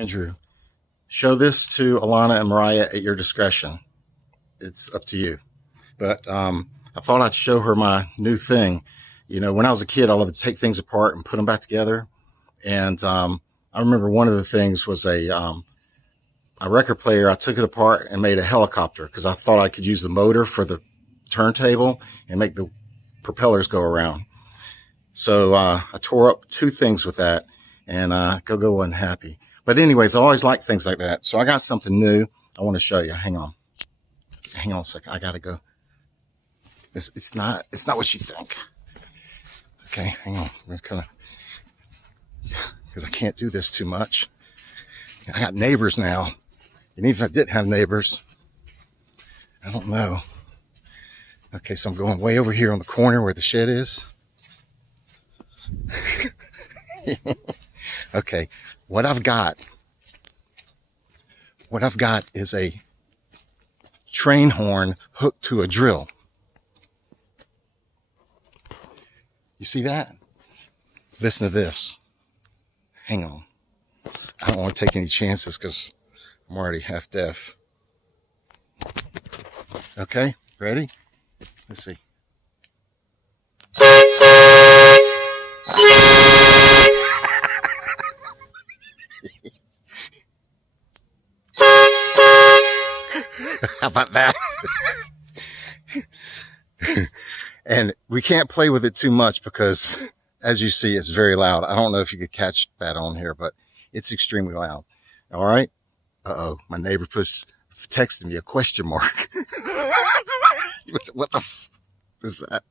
Andrew, show this to Alana and Mariah at your discretion. It's up to you. But I thought I'd show her my new thing. You know, when I was a kid, I loved to take things apart and put them back together. And I remember one of the things was a record player. I took it apart and made a helicopter because I thought I could use the motor for the turntable and make the propellers go around. So I tore up two things with that, and Go-Go wasn't happy. But anyways, I always like things like that. So I got something new I want to show you. Hang on a second. I gotta go. It's not what you think. Okay, hang on. I'm gonna, because I can't do this too much. I got neighbors now. And even if I didn't have neighbors, I don't know. Okay, so I'm going way over here on the corner where the shed is. Okay, what I've got is a train horn hooked to a drill. You see that? Listen to this. Hang on. I don't want to take any chances because I'm already half deaf. Okay, ready? Let's see. How about that? And we can't play with it too much because, as you see, it's very loud. I don't know if you could catch that on here, but it's extremely loud. All right? Uh-oh, my neighbor texted me a question mark. What the f is that?